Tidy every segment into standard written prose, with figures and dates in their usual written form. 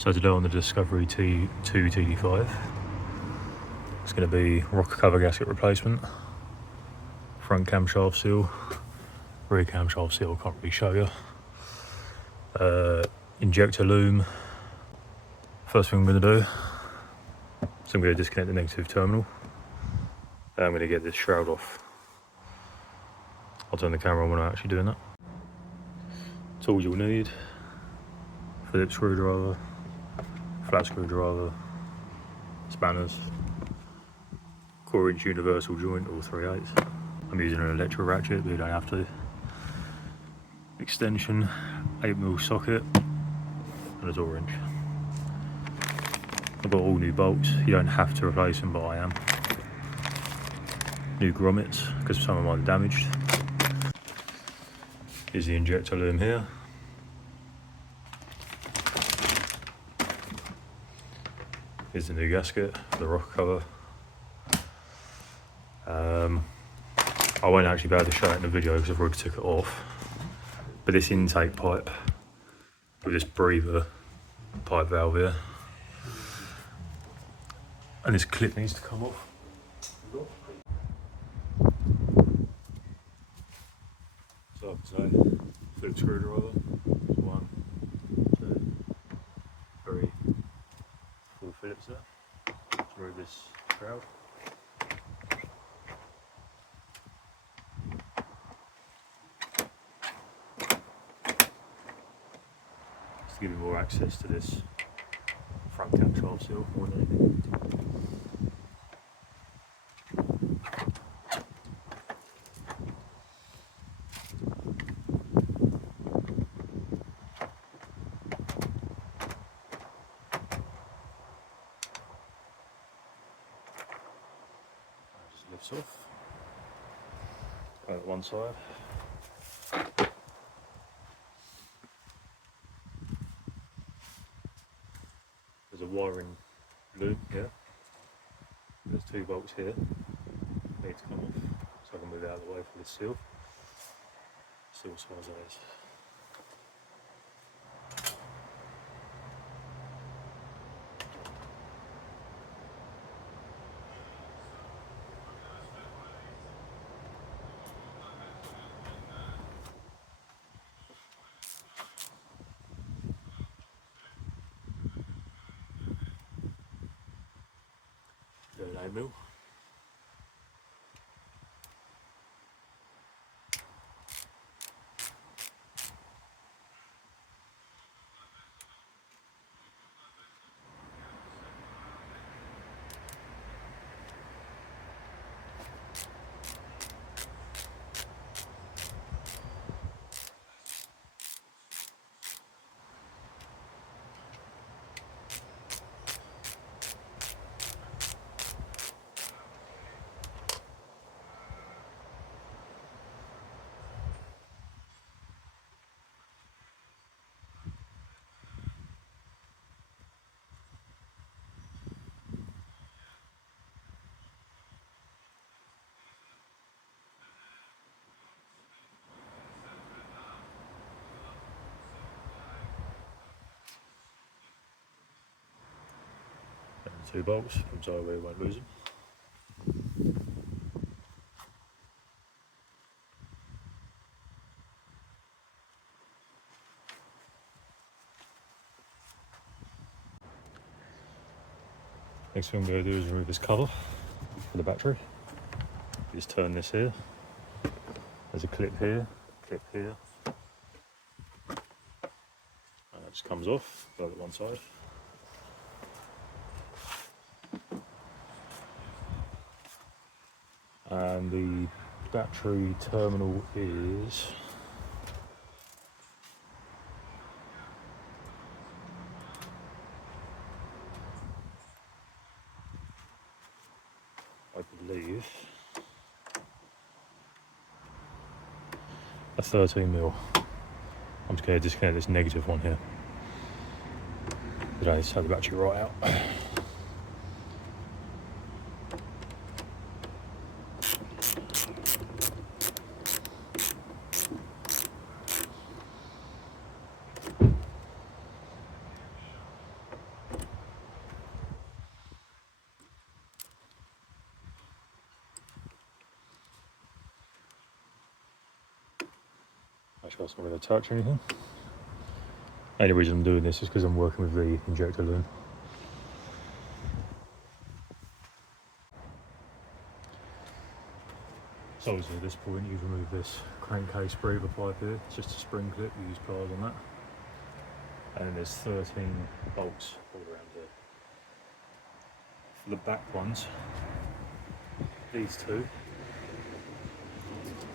So today on the Discovery T2 TD5, it's going to be rocker cover gasket replacement, front camshaft seal, rear camshaft seal, can't really show you, injector loom. First thing I'm going to do, so I'm going to disconnect the negative terminal, and I'm going to get this shroud off. I'll turn the camera on when I'm actually doing that. Tools you'll need: Phillips screwdriver, flat screwdriver, spanners, 1/4" universal joint or 3/8. I'm using an electro ratchet, but you don't have to. Extension, 8mm socket, and a door wrench. I've got all new bolts. You don't have to replace them, but I am. New grommets, because some of mine are damaged. Here's the injector loom here. Here's the new gasket, the rocker cover. I won't actually be able to show it in the video because I've already took it off. But this intake pipe with this breather pipe valve here, and this clip needs to come off. So Phillips screwdriver, 1, 2, 3, 4 Phillips there. Let's remove this shroud. Just to give you more access to this front camshaft seal more than anything. Just lifts off. At one side. There's a wiring loop here. There's 2 bolts here. Need to come off so I can move it out of the way for this seal. Seal size as. Go 9mm. And 2 bolts, so we won't lose them. Next thing I'm going to do is remove this cover for the battery. Just turn this here. There's a clip here, and that just comes off, go to one side. And the battery terminal is I believe a 13mm. I'm just going to disconnect this negative one here. But I just have the battery right out. make sure it's not going to touch anything. The only reason I'm doing this is because I'm working with the injector loom. So obviously at this point you remove this crankcase breather pipe here. It's just a spring clip, you use pliers on that. And then there's 13 bolts all around here. For the back ones, these two,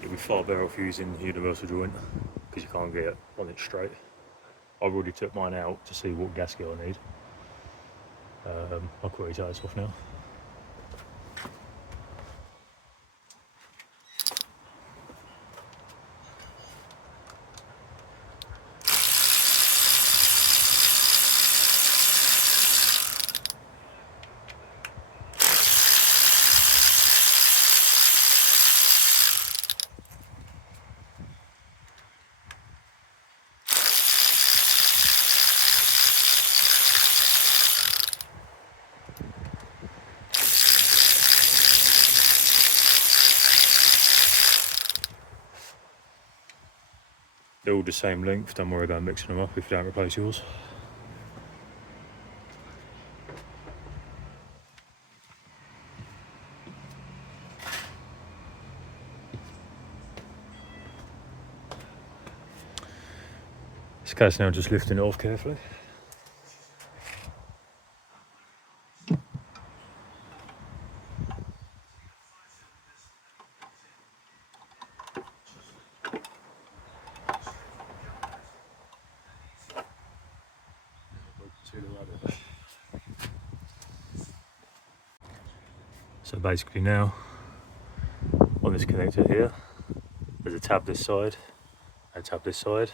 it'll be far better off using universal joint because you can't get on it straight. I've already took mine out to see what gasket I need. I'll quickly take this off now. They're all the same length, don't worry about mixing them up if you don't replace yours. This case now just lifting it off carefully. So basically now, on this connector here, there's a tab this side, and a tab this side.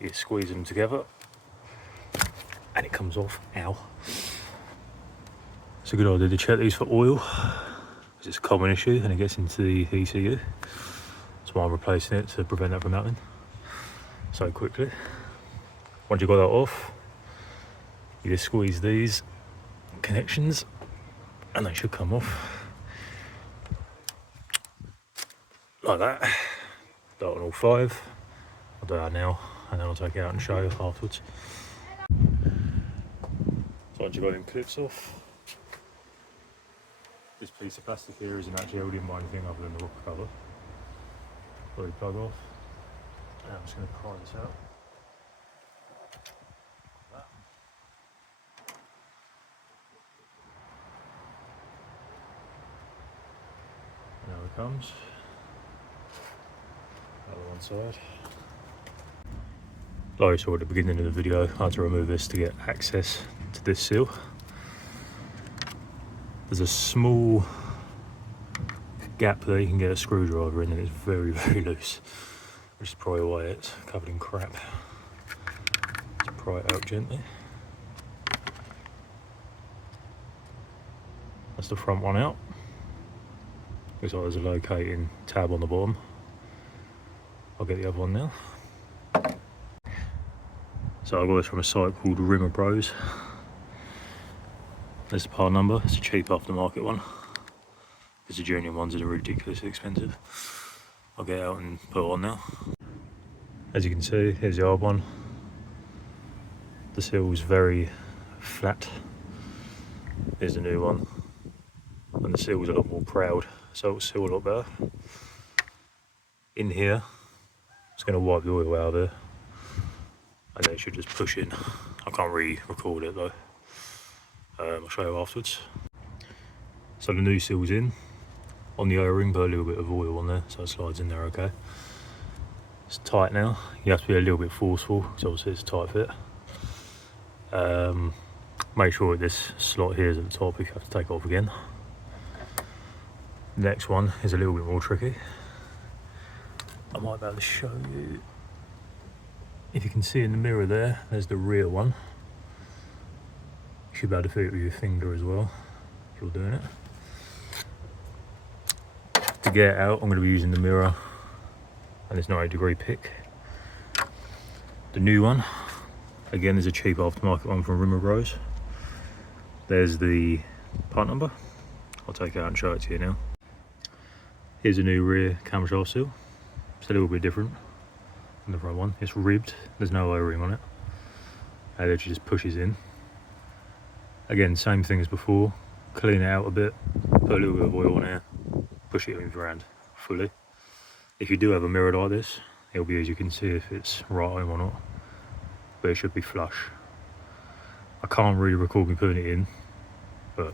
You squeeze them together, and it comes off. Ow. It's a good idea to check these for oil, because it's a common issue and it gets into the ECU. That's why I'm replacing it, to prevent that from happening so quickly. Once you've got that off, you just squeeze these connections and they should come off like that. Do it on all 5. I'll do that now and then I'll take it out and show you afterwards. So once you've got them clips off, this piece of plastic here isn't actually held in by anything other than the rocker cover. Already plug off. And I'm just going to pry this out. Now it comes. Other one side. Like I saw at the beginning of the video, I had to remove this to get access to this seal. There's a small gap there you can get a screwdriver in, and it's very, very loose, which is probably why it's covered in crap. Let's pry it out gently. That's the front one out. Looks like there's a locating tab on the bottom. I'll get the other one now. So I got this from a site called Rimmer Bros. There's the part number. It's a cheap aftermarket one, because the genuine ones are ridiculously expensive. I'll get it out and put it on now. As you can see, here's the old one. The seal's very flat. Here's the new one, and the seal's a lot more proud, so it'll seal a lot better. In here, it's going to wipe the oil out of there, and then it should just push in. I can't really record it though. I'll show you afterwards. So the new seal's in. On the O-ring, put a little bit of oil on there so it slides in there okay. It's tight now. You have to be a little bit forceful because obviously it's a tight fit. Make sure that this slot here is at the top if you have to take it off again. The next one is a little bit more tricky. I might be able to show you. If you can see in the mirror there, there's the rear one. You should be able to feel it with your finger as well, if you're doing it. To get it out, I'm going to be using the mirror and this 90-degree pick. The new one, again, is a cheap aftermarket one from Rimmer Bros. There's the part number. I'll take it out and show it to you now. Here's a new rear camshaft seal. It's a little bit different. on the front one. It's ribbed, there's no O-ring on it. And it just pushes in. Again, same thing as before. Clean it out a bit, put a little bit of oil on here, push it around fully. If you do have a mirror like this, it'll be easy, you can see if it's right on or not, but it should be flush. I can't really record me putting it in, but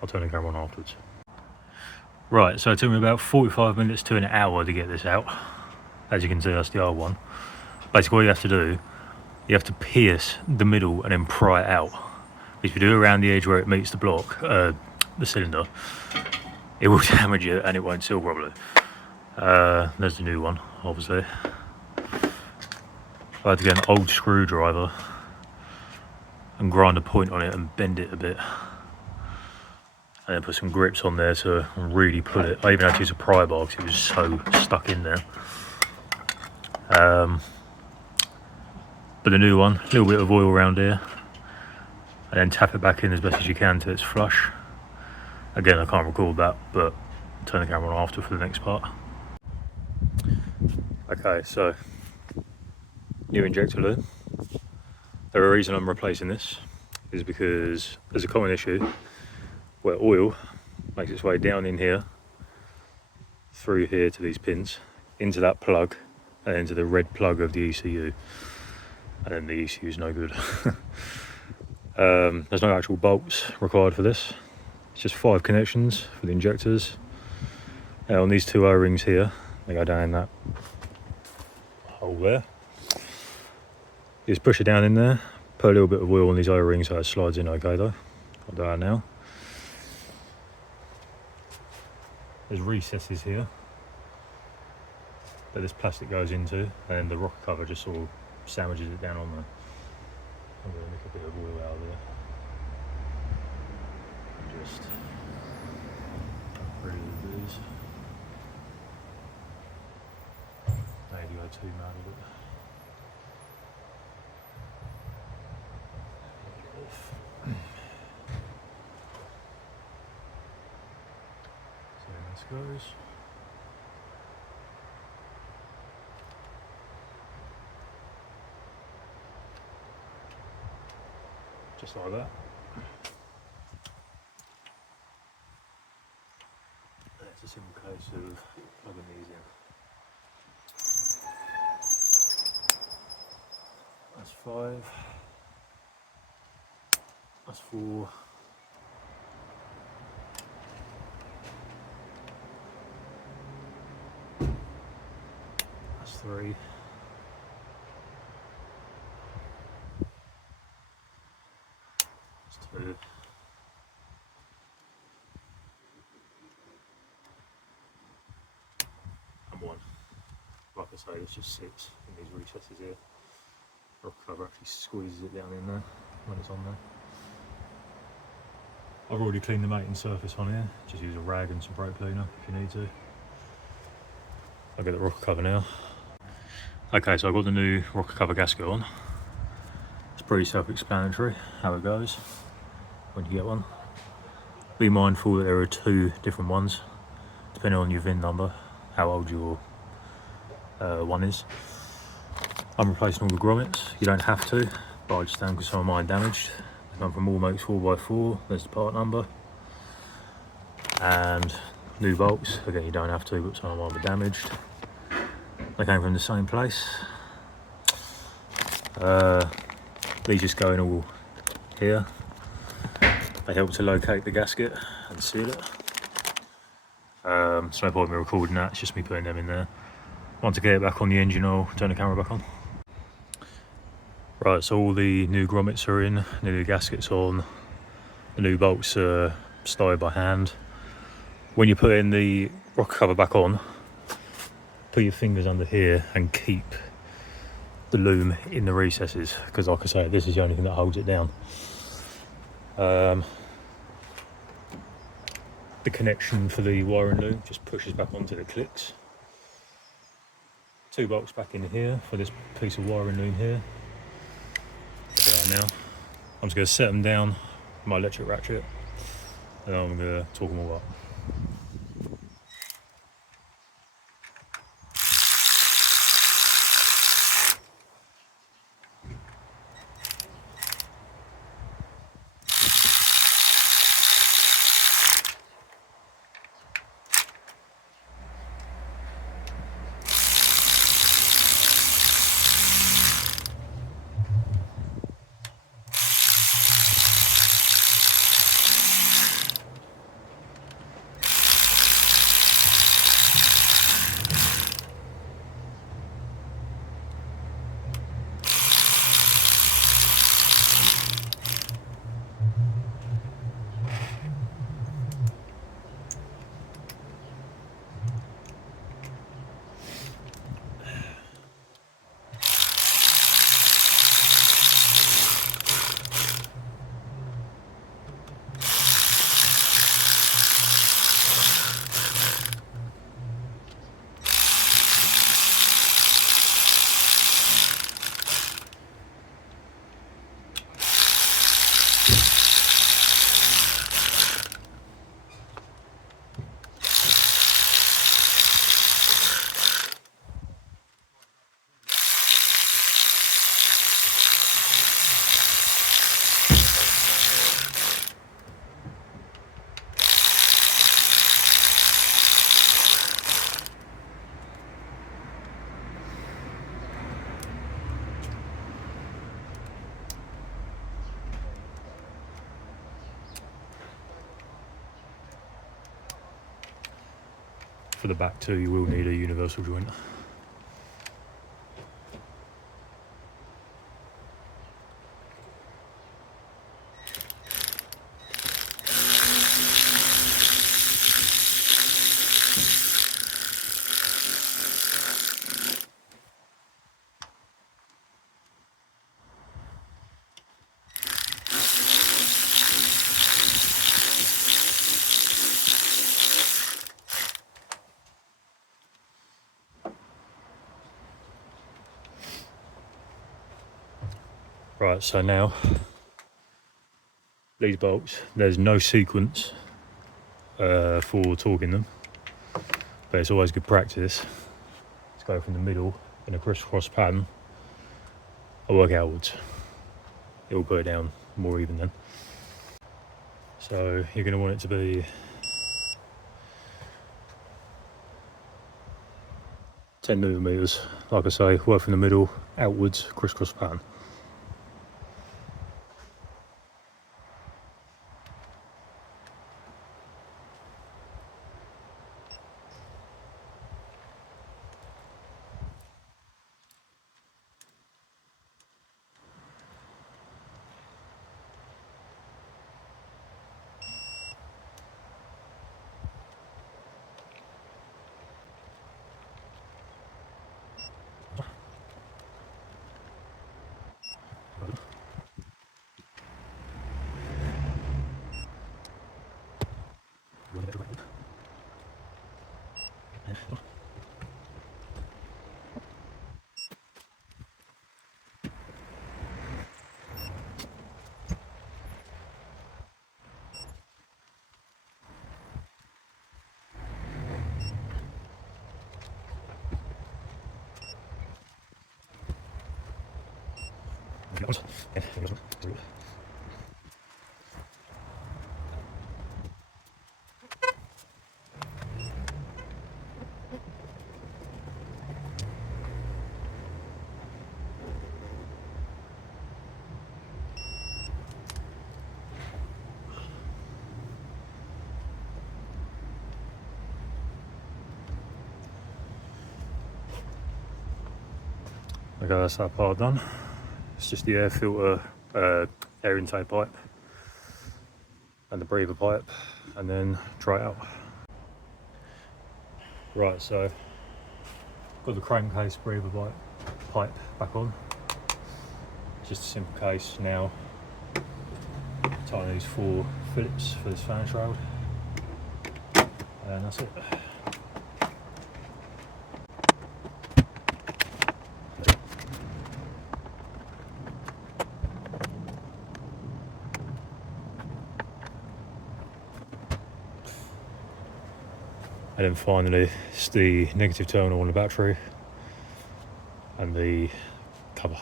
I'll turn the camera on afterwards. Right, so it took me about 45 minutes to an hour to get this out. As you can see, that's the R1. Basically what you have to do, you have to pierce the middle and then pry it out. If you do it around the edge where it meets the block, the cylinder, it will damage it and it won't seal properly. There's the new one, obviously. I had to get an old screwdriver and grind a point on it and bend it a bit. And then put some grips on there to really pull it. I even had to use a pry bar because it was so stuck in there. But the new one, a little bit of oil around here. And then tap it back in as best as you can till it's flush. Again, I can't record that, but I'll turn the camera on after for the next part. Okay, so new injector loom. The reason I'm replacing this is because there's a common issue where oil makes its way down in here, through here to these pins, into that plug, and into the red plug of the ECU. And then the ECU is no good. There's no actual bolts required for this. It's just 5 connections for the injectors. Now on these 2 O-rings here, they go down in that hole there. You just push it down in there, put a little bit of oil on these O-rings so it slides in okay though. I'll do that now. There's recesses here that this plastic goes into, and the rocker cover just sort of sandwiches it down on there. I'm going to make a bit of oil out of there. And just ready with these. Maybe go too mad with it. See how this goes. Just like that. It's a simple case of plugging these in. That's 5. That's 4. That's 3. That's 2. And 1. Like I say, this just sits in these recesses here. Rocker cover actually squeezes it down in there when it's on there. I've already cleaned the mating surface on here. Just use a rag and some brake cleaner if you need to. I'll get the rocker cover now. Okay, so I've got the new rocker cover gasket on. It's pretty self-explanatory how it goes when you get one. Be mindful that there are 2 different ones, depending on your VIN number, how old your one is. I'm replacing all the grommets. You don't have to, but I just am because some of mine damaged. They come from Allmake's 4x4, there's the part number. And new bolts, again you don't have to, but some of mine were damaged. They came from the same place. These just go in all here. They help to locate the gasket and seal it. It's no point me recording that, it's just me putting them in there. Once I get it back on the engine, I'll turn the camera back on. Right, so all the new grommets are in, the new gasket's on, the new bolts are started by hand. When you put in the rocker cover back on, put your fingers under here and keep the loom in the recesses, because like I say, this is the only thing that holds it down. The connection for the wiring loom just pushes back onto the clicks. 2 bolts back in here for this piece of wiring loom here. Now I'm just going to set them down with my electric ratchet, and then I'm going to torque them all up. For the back too, you will need a universal joint. Right, so now these bolts, there's no sequence for torquing them, but it's always good practice to go from the middle in a crisscross pattern. I work outwards, it will go down more even then. So you're going to want it to be 10 millimeters, like I say, work from the middle, outwards, crisscross pattern. Okay, that's that part done. It's just the air filter, air intake pipe and the breather pipe, and then try it out. Right, so got the crankcase breather pipe back on. Just a simple case now. Tighten these 4 Phillips for this fan shroud, and that's it. And then finally, it's the negative terminal on the battery and the cover.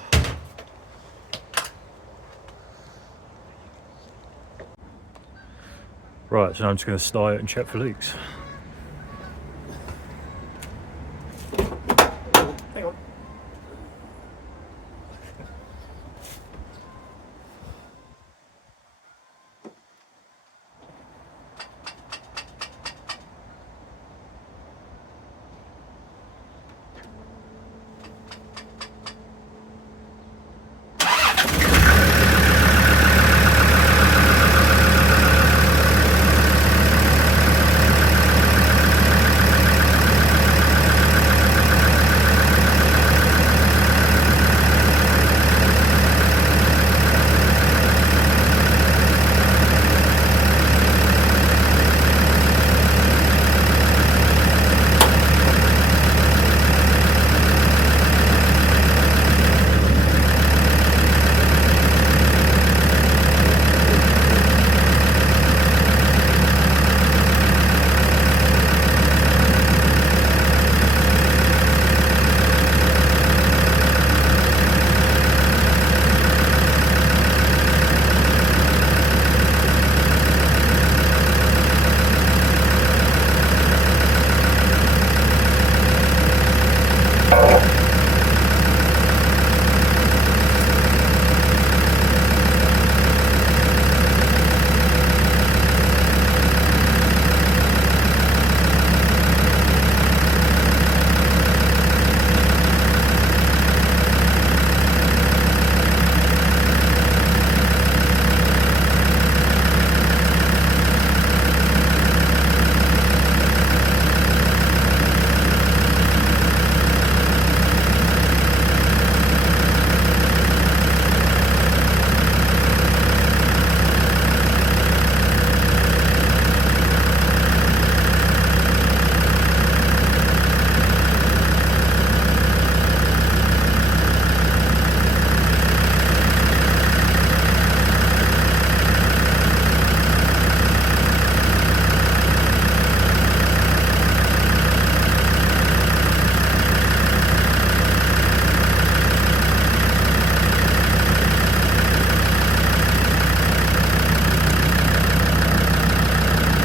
Right, so now I'm just going to start it and check for leaks. Hang on.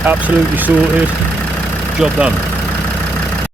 absolutely sorted, job done.